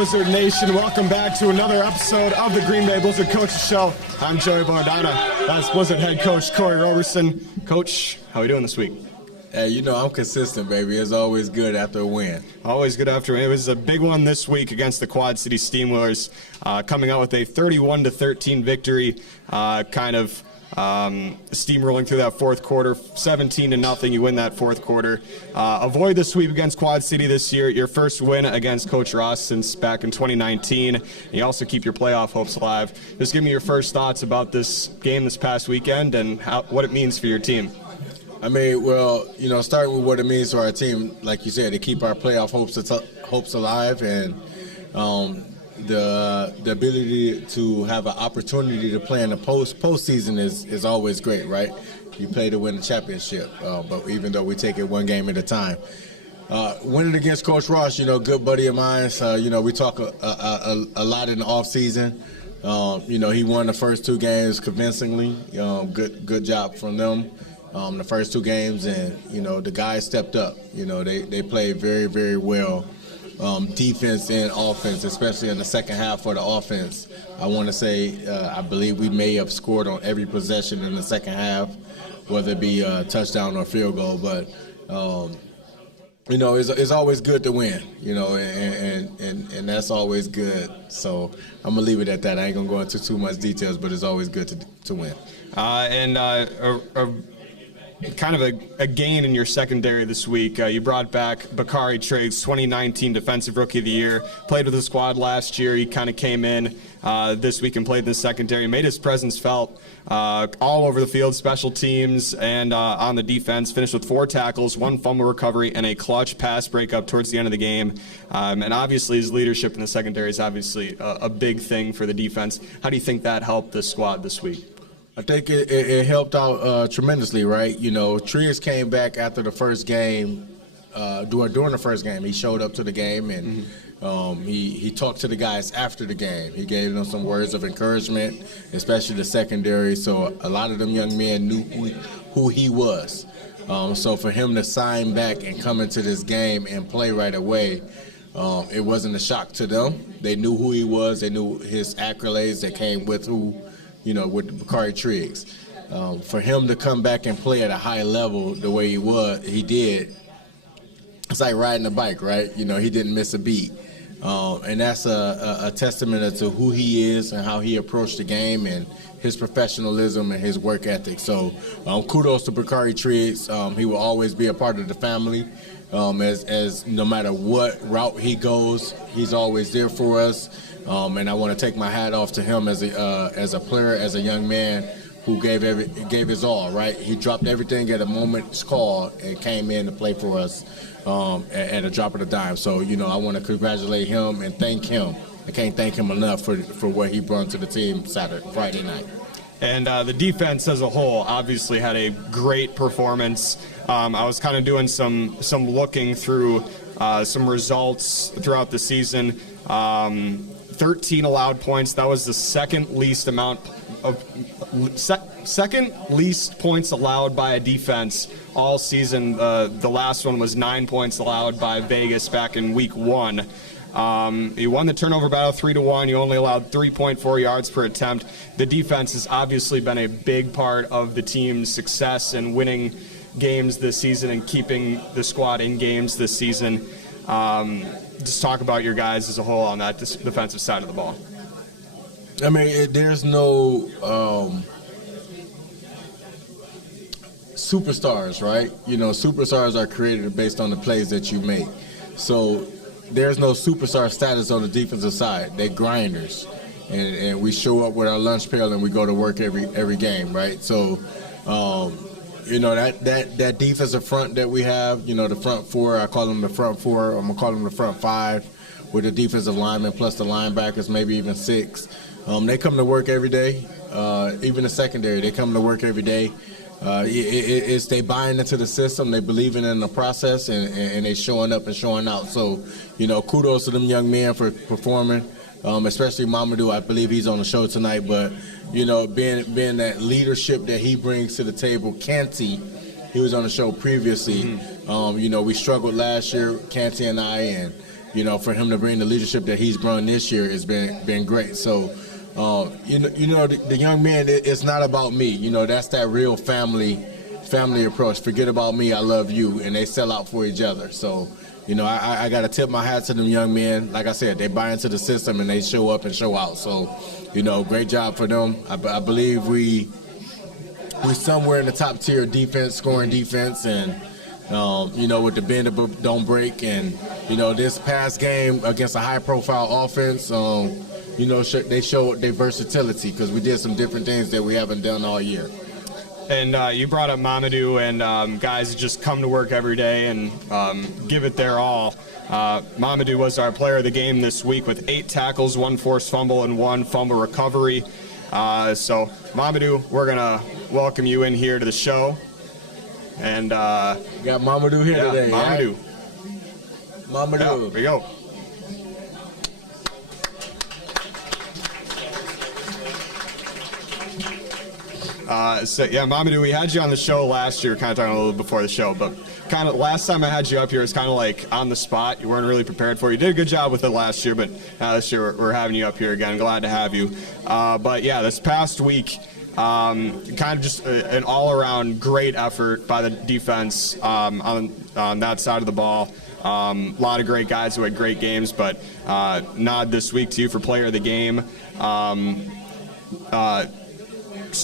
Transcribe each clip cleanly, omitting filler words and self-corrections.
Blizzard Nation? Welcome back to another episode of the Green Bay Blizzard Coaches Show. I'm Joey Bardana. That's Blizzard head coach Corey Robertson. Coach, how are we doing this week? Hey, you know, I'm consistent, baby. It's always good after a win. Always good after a win. It was a big one this week against the Quad City Steamwheelers, coming out with a 31-13 victory, steamrolling through that fourth quarter, 17-0. You win that fourth quarter. Avoid the sweep against Quad City this year. Your first win against Coach Ross since back in 2019. And you also keep your playoff hopes alive. Just give me your first thoughts about this game this past weekend and what it means for your team. I mean, well, you know, starting with what it means to our team, like you said, to keep our playoff hopes alive, and the ability to have an opportunity to play in the postseason is always great, right? You play to win the championship, but even though we take it one game at a time. Winning against Coach Ross, you know, good buddy of mine. You know, we talk a lot in the off season. You know, he won the first two games convincingly. Good job from them. The first two games, and you know the guys stepped up. You know they played very, very well, defense and offense, especially in the second half for the offense. I want to say I believe we may have scored on every possession in the second half, whether it be a touchdown or field goal. But you know it's always good to win. You know, and that's always good. So I'm gonna leave it at that. I ain't gonna go into too much details, but it's always good to win. Kind of a gain in your secondary this week. You brought back Bakari Triggs, 2019 Defensive Rookie of the Year. Played with the squad last year. He kind of came in this week and played in the secondary. Made his presence felt all over the field, special teams, and on the defense. Finished with 4 tackles, 1 fumble recovery, and a clutch pass breakup towards the end of the game. And obviously his leadership in the secondary is obviously a big thing for the defense. How do you think that helped the squad this week? I think it helped out tremendously, right? You know, Trias came back after the first game, during the first game. He showed up to the game, and he talked to the guys after the game. He gave them some words of encouragement, especially the secondary. So a lot of them young men knew who he was. So for him to sign back and come into this game and play right away, it wasn't a shock to them. They knew who he was. They knew his accolades that came with with Bakari Triggs. For him to come back and play at a high level the way he did, it's like riding a bike, right? You know, he didn't miss a beat. And that's a testament to who he is and how he approached the game and his professionalism and his work ethic. So kudos to Bakari Triggs. He will always be a part of the family. As no matter what route he goes, he's always there for us. And I want to take my hat off to him as a player, as a young man who gave his all, right? He dropped everything at a moment's call and came in to play for us at a drop of a dime. So, you know, I want to congratulate him and thank him. I can't thank him enough for what he brought to the team Friday night. And the defense as a whole obviously had a great performance. I was kind of doing some looking through some results throughout the season. 13 allowed points. That was the second least points allowed by a defense all season. The last one was 9 points allowed by Vegas back in week 1. You won the turnover battle 3-1. You only allowed 3.4 yards per attempt. The defense has obviously been a big part of the team's success in winning games this season and keeping the squad in games this season. Just talk about your guys as a whole on that defensive side of the ball. I mean, there's no superstars, right? You know, superstars are created based on the plays that you make. So there's no superstar status on the defensive side. They're grinders. And we show up with our lunch pail and we go to work every game, right? So, you know, that defensive front that we have, you know, the front 4, I call them the front 4. I'm going to call them the front 5 with the defensive linemen plus the linebackers, maybe even 6. They come to work every day. Even the secondary, they come to work every day. It's they buying into the system, they believing in the process, and they showing up and showing out. So, you know, kudos to them young men for performing, especially Momodou. I believe he's on the show tonight, but you know, being that leadership that he brings to the table. Canty, he was on the show previously. You know, we struggled last year, Canty and I, for him to bring the leadership that he's brought this year has been great. So, the young man, it's not about me. That's that real family approach. Forget about me, I love you, and they sell out for each other. So, I got to tip my hat to them young men. Like I said, they buy into the system and they show up and show out. So, great job for them. I believe we're somewhere in the top tier defense, scoring defense, and with the bend but don't break, and this past game against a high-profile offense, they showed their versatility because we did some different things that we haven't done all year. And you brought up Momodou, and guys just come to work every day and give it their all. Momodou was our player of the game this week with 8 tackles, 1 forced fumble, and 1 fumble recovery. So, Momodou, we're going to welcome you in here to the show. And we got Momodou here today. Momodou. Right? Momodou. Yeah, here we go. Momodou, we had you on the show last year, kind of talking a little before the show, but kind of last time I had you up here, it's kind of like on the spot. You weren't really prepared for it. You did a good job with it last year, but this year we're having you up here again. Glad to have you. This past week, kind of just an all-around great effort by the defense on that side of the ball. A lot of great guys who had great games, but nod this week to you for player of the game.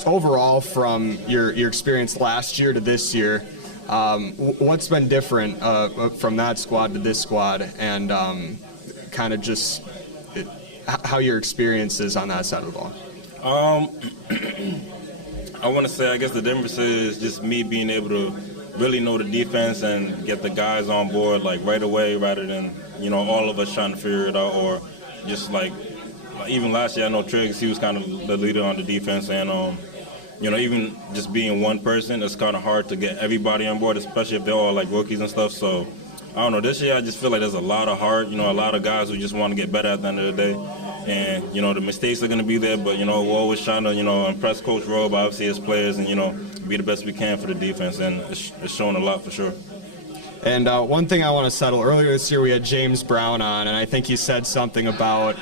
Overall, from your experience last year to this year, what's been different from that squad to this squad, and kind of just how your experience is on that side of the ball? I want to say, I guess the difference is just me being able to really know the defense and get the guys on board like right away, rather than all of us trying to figure it out, or just like even last year I know Triggs, he was kind of the leader on the defense, and even just being one person, it's kind of hard to get everybody on board, especially if they're all like rookies and stuff. So I don't know, this year I just feel like there's a lot of heart, a lot of guys who just want to get better at the end of the day. And, the mistakes are going to be there, but, we're always trying to, impress Coach Rob, obviously, as players, and, be the best we can for the defense. And it's showing a lot for sure. And one thing I want to settle, earlier this year we had James Brown on, and I think he said something about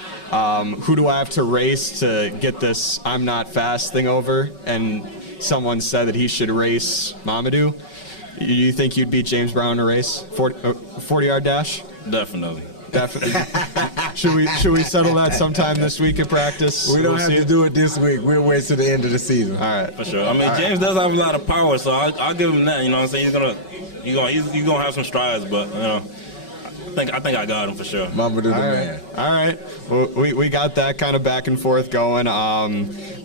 who do I have to race to get this I'm not fast thing over, and someone said that he should race Momodou. You think you'd beat James Brown in a race, 40-yard dash? Definitely. Should we settle that sometime this week at practice? We don't have to do it this week. We'll wait to the end of the season. All right, for sure. I mean, James does have a lot of power, so I'll give him that. You know what I'm saying? He's gonna have some strides, but I think I got him for sure. Momodou the man. All right. Well, we got that kind of back and forth going.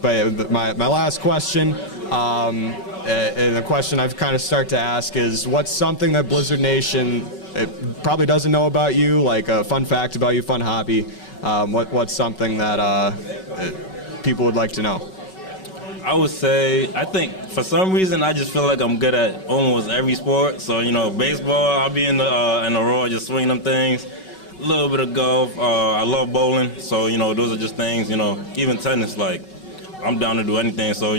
But my last question, and the question I've kind of start to ask is, what's something that Blizzard Nation probably doesn't know about you, like a fun fact about you, fun hobby? What's something that people would like to know? I would say, I think for some reason I just feel like I'm good at almost every sport. So baseball, I'll be in the row just swinging them things. A little bit of golf. I love bowling. So those are just things. Even tennis, like I'm down to do anything. So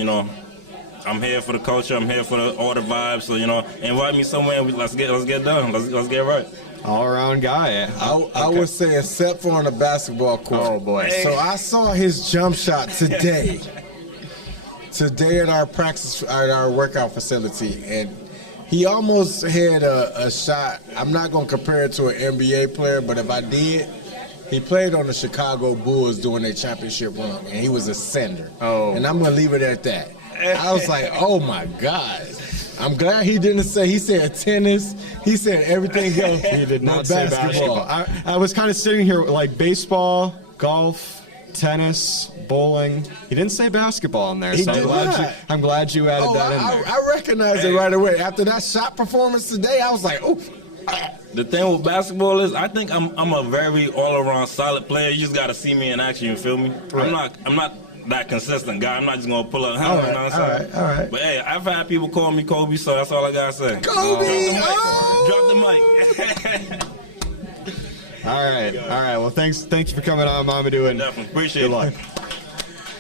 I'm here for the culture. I'm here for all the vibes. So invite me somewhere. Let's get done. Let's get right. All around guy. I would say, except for on the basketball court. Oh boy. Hey. So I saw his jump shot today. Today at our workout facility, and he almost had a shot. I'm not going to compare it to an NBA player, but if I did, he played on the Chicago Bulls during their championship run, and he was a sender. Oh. And I'm going to leave it at that. I was like, oh my God. I'm glad he didn't say, he said tennis, he said everything else. He did not say basketball. I was kind of sitting here like baseball, golf, tennis, bowling. He didn't say basketball in there, so I'm glad you added that in there. I recognized it right away. After that shot performance today, I was like, oh. The thing with basketball is, I think I'm a very all-around solid player. You just got to see me in action, you feel me? Right. I'm not that consistent guy. I'm not just going to pull up. All right. But hey, I've had people call me Kobe, so that's all I got to say. Kobe! Drop the mic. All right. Well, thank you for coming on, Momodou, and definitely appreciate good luck.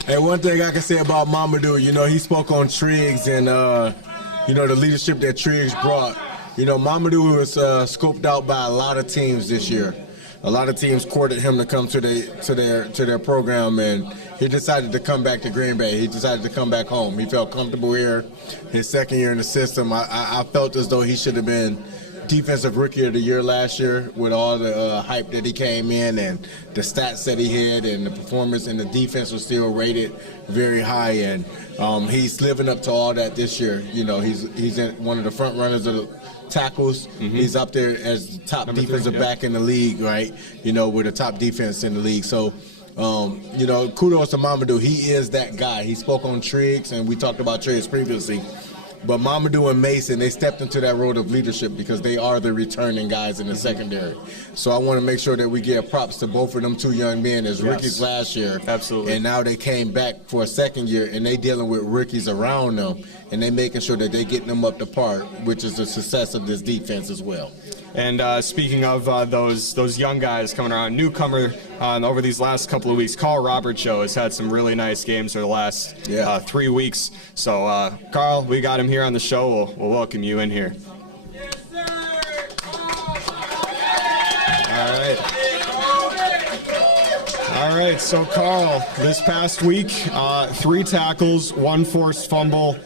Hey, one thing I can say about Momodou, he spoke on Triggs and the leadership that Triggs brought. Momodou was scoped out by a lot of teams this year. a lot of teams courted him to come to their program, and he decided to come back to Green Bay. He decided to come back home. He felt comfortable here. His second year in the system, I felt as though he should have been Defensive Rookie of the Year last year with all the hype that he came in and the stats that he had and the performance, and the defense was still rated very high, and he's living up to all that this year. You know, he's in one of the front runners of the tackles. He's up there as the top defensive back in the league, right? You know, with the top defense in the league. So, you know, kudos to Momodou. He is that guy. He spoke on Triggs, and we talked about Triggs previously. But Momodou and Mason, they stepped into that role of leadership because they are the returning guys in the secondary. So I want to make sure that we give props to both of them two young men as rookies last year. Absolutely. And now they came back for a second year, and they dealing with rookies around them, and they making sure that they getting them up to par, which is the success of this defense as well. And speaking of those young guys coming around, newcomer over these last couple of weeks, Robertgeau has had some really nice games over the last 3 weeks. So, Carl, we got him here on the show. We'll welcome you in here. Yes, sir. All right, so Carl, this past week, 3 tackles, 1 forced fumble,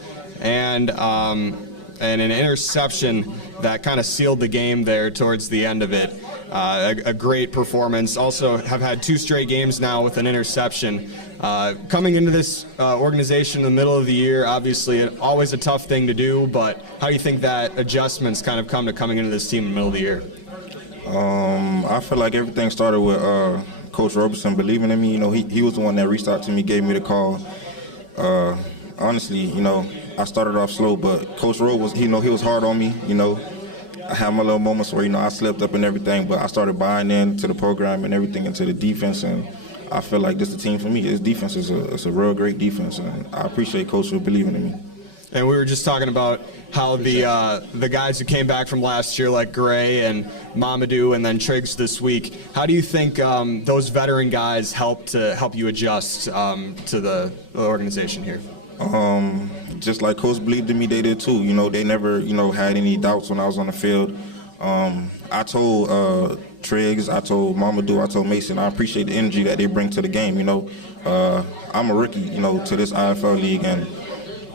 and an interception that kind of sealed the game there towards the end of it. A great performance. Also have had 2 straight games now with an interception. Coming into this organization in the middle of the year, obviously always a tough thing to do, but how do you think that adjustments kind of come to coming into this team in the middle of the year? I feel like everything started with Coach Robertson believing in me. You know, he was the one that reached out to me, gave me the call. Honestly, you know, I started off slow, but Coach Rowe was, he was hard on me. You know, I had my little moments where, I slipped up and everything, but I started buying into the program and everything, into the defense, and I feel like this is the team for me. This defense is a real great defense, and I appreciate Coach for believing in me. And we were just talking about how the guys who came back from last year, like Gray and Momodou and then Triggs this week, how do you think those veteran guys help you adjust to the organization here? Just like Coach believed in me, they did too. You know, they never, had any doubts when I was on the field. I told Triggs, I told Momodou, I told Mason, I appreciate the energy that they bring to the game. I'm a rookie, to this IFL league, and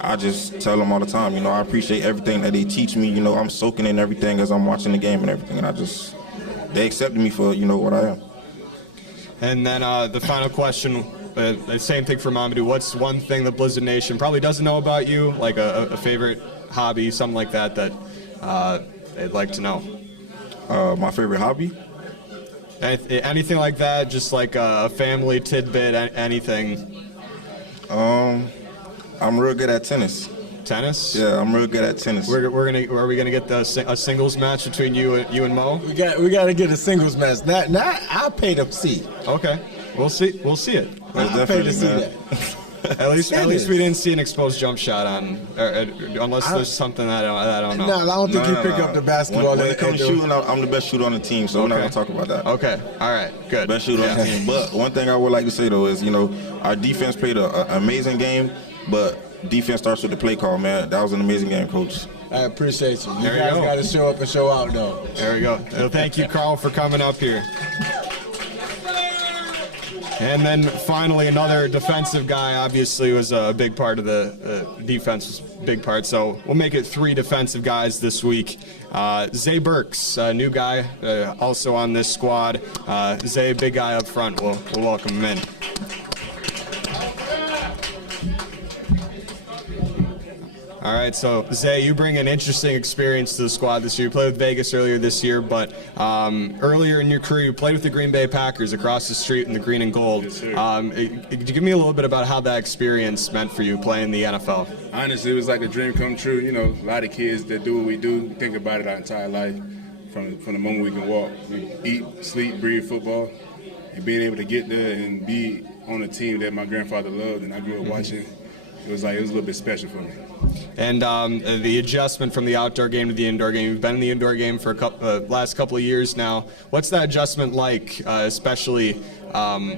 I just tell them all the time, I appreciate everything that they teach me. I'm soaking in everything as I'm watching the game and everything, and they accepted me for, what I am. And then the final question, the same thing for Momodou. What's one thing the Blizzard Nation probably doesn't know about you, like a favorite hobby, something like that they'd like to know? My favorite hobby? Anything like that, just like a family tidbit, anything. I'm real good at tennis. Tennis? Yeah, I'm real good at tennis. Are we gonna get a singles match between you and Mo? We got to get a singles match. Not I'll pay to see. Okay, we'll see it. I'll pay to see that. At least we didn't see an exposed jump shot on, unless there's something that I don't know. No, I don't think you pick up the basketball. When it comes to shooting, I'm the best shooter on the team, so we're not gonna talk about that. Okay, all right, good. Best shooter on the team. But one thing I would like to say though is, our defense played an amazing game, but defense starts with the play call, man. That was an amazing game, Coach. I appreciate you. You There you guys go. got to show up and show out, though. There we go. Well, thank you, Carl, for coming up here. And then finally, another defensive guy obviously was a big part of the defense, was a big part. So we'll make it 3 defensive guys this week. Izaah Burks, a new guy, also on this squad. Izaah, big guy up front. We'll welcome him in. All right, so Izaah, you bring an interesting experience to the squad this year. You played with Vegas earlier this year, but earlier in your career, you played with the Green Bay Packers across the street in the green and gold. Yes, sir. Could you give me a little bit about how that experience meant for you playing in the NFL? Honestly, it was like a dream come true. A lot of kids that do what we do think about it our entire life. From the moment we can walk, we eat, sleep, breathe football, and being able to get there and be on a team that my grandfather loved and I grew up watching, it was a little bit special for me. And the adjustment from the outdoor game to the indoor game. You've been in the indoor game for last couple of years now. What's that adjustment like, especially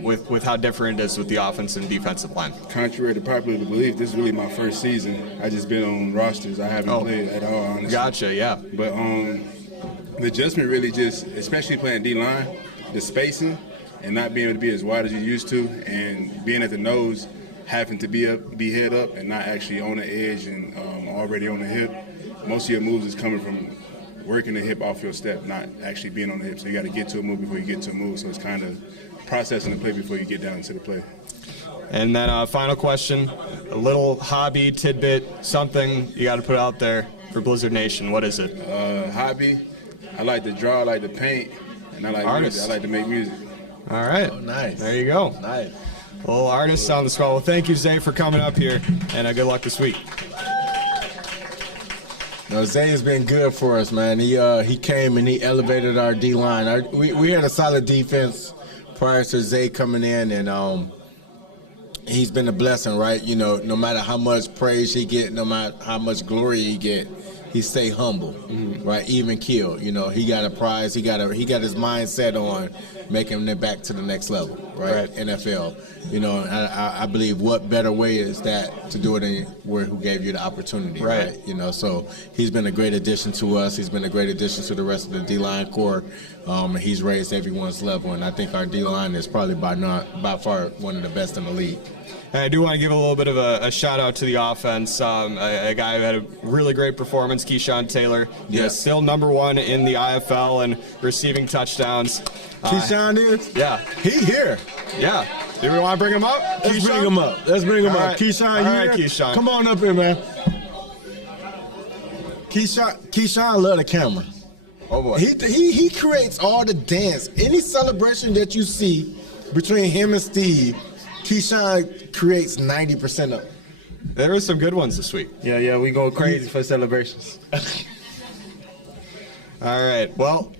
with how different it is with the offensive and defensive line? Contrary to popular belief, this is really my first season. I just been on rosters. I haven't played at all, honestly. Gotcha, yeah. But the adjustment really just, especially playing D-line, the spacing and not being able to be as wide as you used to, and being at the nose, having to be head up and not actually on the edge and already on the hip. Most of your moves is coming from working the hip off your step, not actually being on the hip. So you got to get to a move before you get to a move. So it's kind of processing the play before you get down to the play. And then final question, a little hobby, tidbit, something you got to put out there for Blizzard Nation. What is it? Hobby, I like to draw, I like to paint, and I like music. I like to make music. All right. Oh, nice. There you go. Nice. Well, artists on the squad. Well, thank you, Zay, for coming up here, and good luck this week. No, Zay has been good for us, man. He came and he elevated our D-line. We had a solid defense prior to Zay coming in, and he's been a blessing, right? You know, no matter how much praise he get, no matter how much glory he get, he stay humble, right? Even kill. You know, he got a prize. He got his mindset on making it back to the next level, right? NFL. You know, I believe what better way is that to do it in where who gave you the opportunity, right? You know, so he's been a great addition to us. He's been a great addition to the rest of the D-line core. He's raised everyone's level, and I think our D-line is probably by far one of the best in the league. I do want to give a little bit of a shout out to the offense. A guy who had a really great performance, Keshaun Taylor. Yes. Still #1 in the IFL and receiving touchdowns. Keshaun is? Yeah. He here. Yeah. Do we want to bring him up? Let's bring him up. Let's bring him All up. right. Keshaun, All you right, here? Keshaun. Come on up here, man. Keshaun love the camera. Oh, boy. He creates all the dance. Any celebration that you see between him and Steve, Keshaun creates 90% of it. There were some good ones this week. Yeah, we go crazy for celebrations. All right. Well,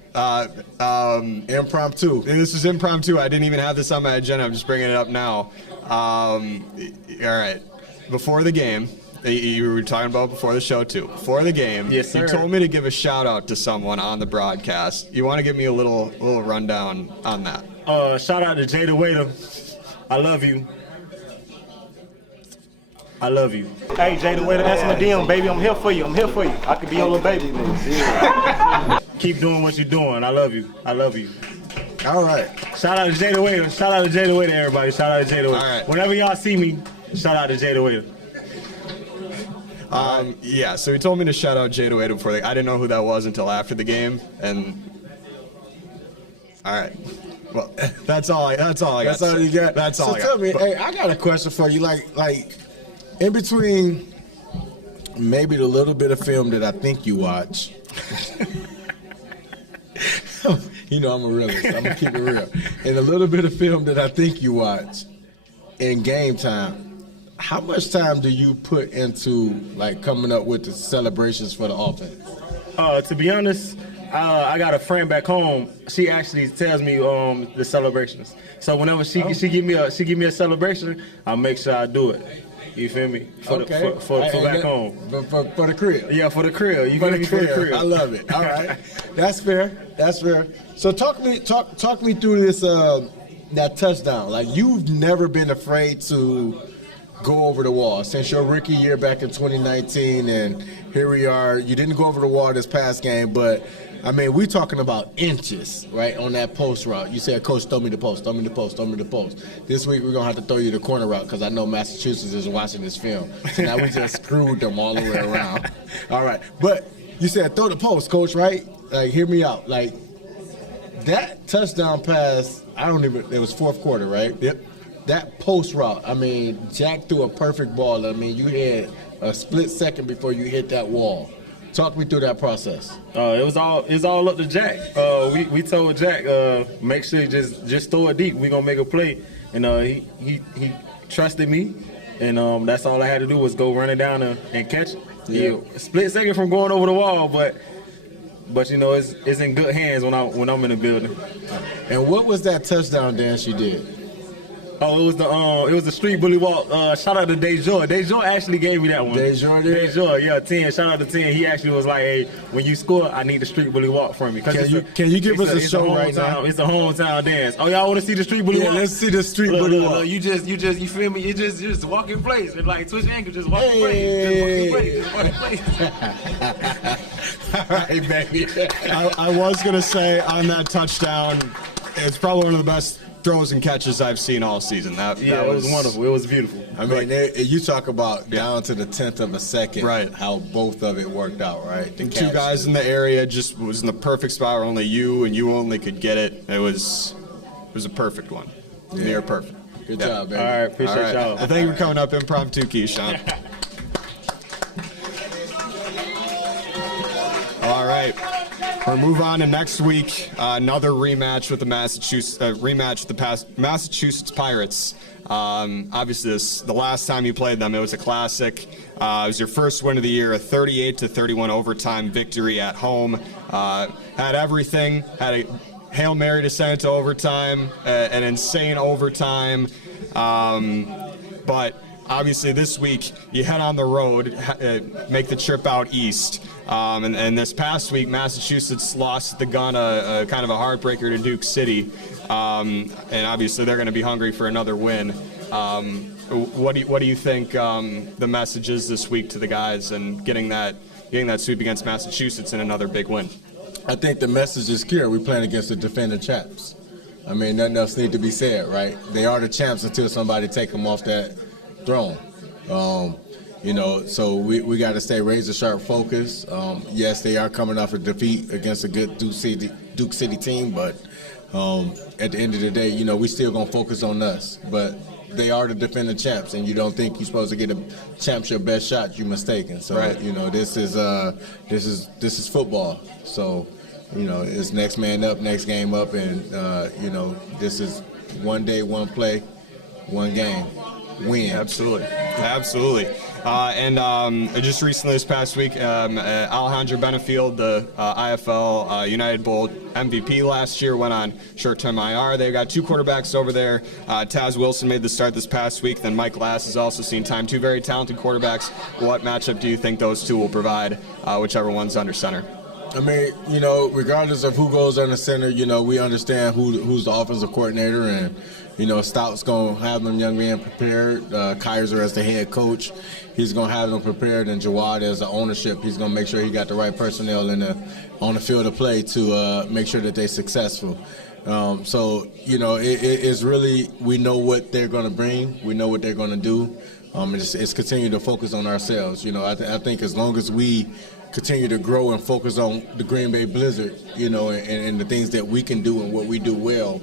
Impromptu. this is impromptu. I didn't even have this on my agenda. I'm just bringing it up now. All right. Before the game, you were talking about before the show, too. Before the game, Yes, sir. you told me to give a shout-out to someone on the broadcast. You want to give me a little rundown on that? Shout out to Jada Waiter. I love you. I love you. Hey, Jada Waiter, answer my DM, baby. I'm here for you. I could be your little baby. Keep doing what you're doing. I love you. All right. Shout out to Jada Waiter. Everybody. Shout out to Jada Waiter. All right. Whenever y'all see me, shout out to Jada Waiter. Yeah, so he told me to shout out Jada Wade before I didn't know who that was until after the game, and all right. Well, that's all I got. That's all you got. That's all I got. So tell me, hey, I got a question for you. Like, in between maybe the little bit of film that I think you watch, you know I'm a realist. I'm gonna keep it real. And a little bit of film that I think you watch in game time, how much time do you put into like coming up with the celebrations for the offense? To be honest, I got a friend back home. She actually tells me the celebrations. So whenever she give me a celebration, I make sure I do it. You feel me? For back home. For the crib. Yeah, for the crib. You get me for the crib. I love it. All right, that's fair. So talk me through this that touchdown. Like you've never been afraid to go over the wall since your rookie year back in 2019, and here we are. You didn't go over the wall this past game, but I mean, we're talking about inches, right, on that post route. You said, Coach, throw me the post. This week, we're going to have to throw you the corner route because I know Massachusetts is watching this film. So now we just screwed them all the way around. All right. But you said throw the post, Coach, right? Like, hear me out. Like, that touchdown pass, it was fourth quarter, right? Yep. That post route, I mean, Jack threw a perfect ball. I mean, you had a split second before you hit that wall. Talk me through that process. It was all up to Jack. We told Jack, make sure you just throw it deep. We gonna make a play, and he trusted me, and that's all I had to do was go run it down and catch it. Yeah. Split second from going over the wall, but you know it's in good hands when I'm in the building. And what was that touchdown dance you did? Oh, it was the street bully walk. Shout out to Dejoy. Dejoy actually gave me that one. Dejoy did? Dejoy, yeah, 10. Shout out to 10. He actually was like, hey, when you score, I need the street bully walk from you. Can you give us a show right now? It's a hometown dance. Oh, y'all want to see the street bully walk? Yeah, let's see the street bully walk. Look, you feel me? You just walk in place. It's like twist your ankle, just walk in place. Just walk in place. All right, baby. I was going to say on that touchdown, it's probably one of the best throws and catches I've seen all season. That was wonderful. It was beautiful. I mean, you talk about down to the 10th of a second, right? How both of it worked out, right? The two guys in the area just was in the perfect spot where only you and you only could get it. It was a perfect one. Yeah. Near perfect. Good job, baby. All right, appreciate y'all. Thank you for coming up impromptu, Keshaun. All right. We'll move on to next week. Another rematch with the Massachusetts Pirates. Obviously, the last time you played them, it was a classic. It was your first win of the year, a 38-31 overtime victory at home. Had everything. Had a Hail Mary to send it to overtime, an insane overtime. But obviously this week you head on the road, make the trip out east. And this past week, Massachusetts lost the gun, a kind of a heartbreaker to Duke City. And obviously they're going to be hungry for another win. What do you think the message is this week to the guys and getting that sweep against Massachusetts and another big win? I think the message is clear. We're playing against the defending champs. I mean, nothing else needs to be said, right? They are the champs until somebody take them off that throne. So we got to stay razor sharp focused. Yes, they are coming off a defeat against a good Duke City team, but at the end of the day, we still gonna focus on us. But they are the defending champs, and you don't think you're supposed to get a championship best shot, you're mistaken. So right. This is football. So it's next man up, next game up, and this is one day, one play, one game. Win. Absolutely. And just recently this past week, Alejandro Benefield, the IFL United Bowl MVP last year, went on short-term IR. They've got two quarterbacks over there. Taz Wilson made the start this past week. Then Mike Glass has also seen time. Two very talented quarterbacks. What matchup do you think those two will provide, whichever one's under center? I mean, regardless of who goes under center, we understand who's the offensive coordinator, and Stout's going to have them young men prepared. Kaiser as the head coach, he's going to have them prepared, and Jawad as the ownership, he's going to make sure he got the right personnel on the field of play to make sure that they're successful. It's really, we know what they're going to bring, we know what they're going to do. It's continue to focus on ourselves. I think as long as we continue to grow and focus on the Green Bay Blizzard, and the things that we can do and what we do well,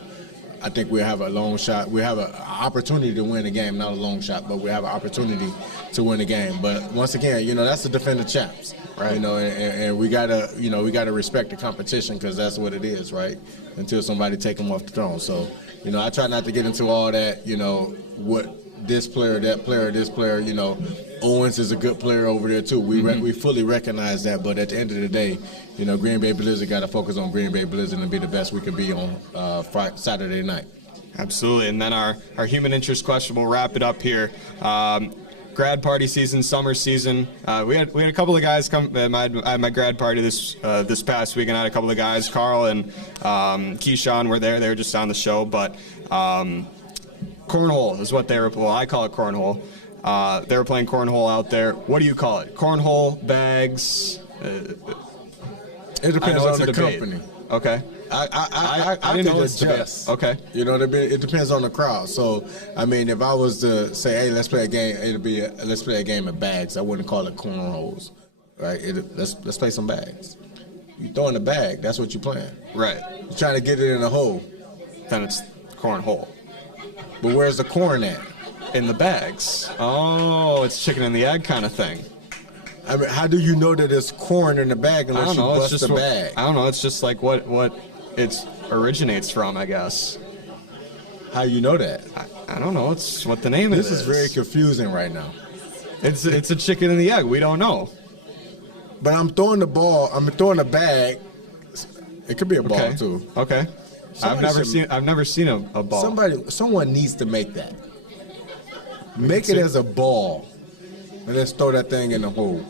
I think we have a long shot. We have an opportunity to win a game, not a long shot, but we have an opportunity to win a game. But once again, that's the defending champs, right? And we gotta respect the competition because that's what it is, right? Until somebody take them off the throne. So, I try not to get into all that, what this player, that player, this player, Owens is a good player over there too. We fully recognize that, but at the end of the day, Green Bay Blizzard got to focus on Green Bay Blizzard and be the best we can be on Saturday night. Absolutely, and then our human interest question, we'll wrap it up here. Grad party season, summer season. We had a couple of guys come. I had my grad party this past week, and I had a couple of guys. Carl and Keshaun were there. They were just on the show, but cornhole is what they were. Well, I call it cornhole. They were playing cornhole out there. What do you call it? Cornhole, bags? It depends on the company. Okay. I didn't think know it's just. Okay. It depends on the crowd. So, I mean, if I was to say, hey, let's play a game, let's play a game of bags. I wouldn't call it cornholes, right? Let's play some bags. You throw in a bag, that's what you're playing. Right. You're trying to get it in a hole. Then it's cornhole. But where's the corn at? In the bags. Oh, it's chicken and the egg kind of thing. I mean, how do you know that there's corn in the bag unless you bust the bag? I don't know. It's just like what it originates from, I guess. How you know that? I don't know. It's what the name is. This is very confusing right now. It's a chicken and the egg. We don't know. But I'm throwing the ball. I'm throwing a bag. It could be a ball too. Okay. I've never seen a ball. Someone needs to make that. Make it as a ball, and let's throw that thing in the hole.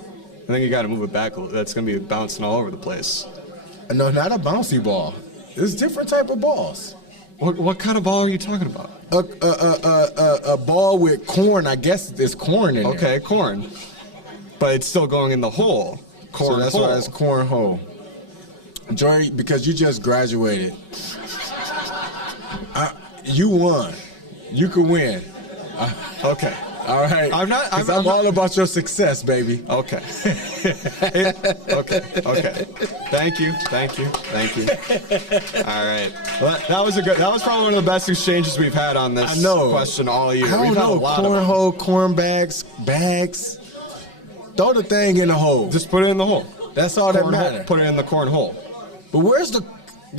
I think you got to move it back. That's going to be bouncing all over the place. No, not a bouncy ball. There's different type of balls. What kind of ball are you talking about? A ball with corn. I guess there's corn in there. Okay, corn. But it's still going in the hole. So that's why it's cornhole. Jory, because you just graduated You won. You can win. Okay. All right. I'm not. I'm all about your success, baby. Okay. Okay. Thank you. All right. Well, that was probably one of the best exchanges we've had on this question all year. I don't We've had know. a lot of Cornhole, corn bags. Throw the thing in the hole. Just put it in the hole. That's all that Corn matters. hole. Put it in the corn hole. But where's the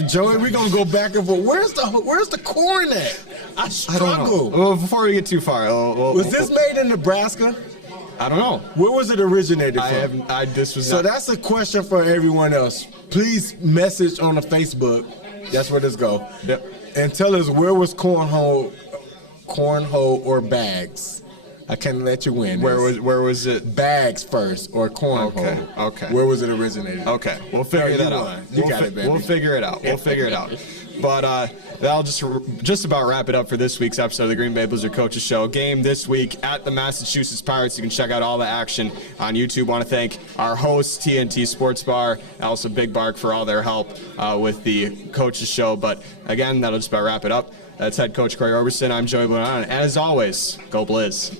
Joey? We're gonna go back and forth. Where's the corn at? I I struggle. don't know. Well, before we get too far, Was this made in Nebraska? I don't know. Where was it originated from? So that's a question for everyone else. Please message on the Facebook. That's where this go. Yep. And tell us where was cornhole or bags. I can't let you win. Where was it? Bags first or cornhole? Okay. Where was it originated? Okay, we'll figure that out. You got it, baby. We'll figure it out. But that'll just about wrap it up for this week's episode of the Green Bay Blizzard Coaches Show. Game this week at the Massachusetts Pirates. You can check out all the action on YouTube. Want to thank our hosts, TNT Sports Bar, and also Big Bark for all their help with the Coaches Show. But again, that'll just about wrap it up. That's head coach Corey Robertson. I'm Joey Blumenauer, and as always, go Blizz.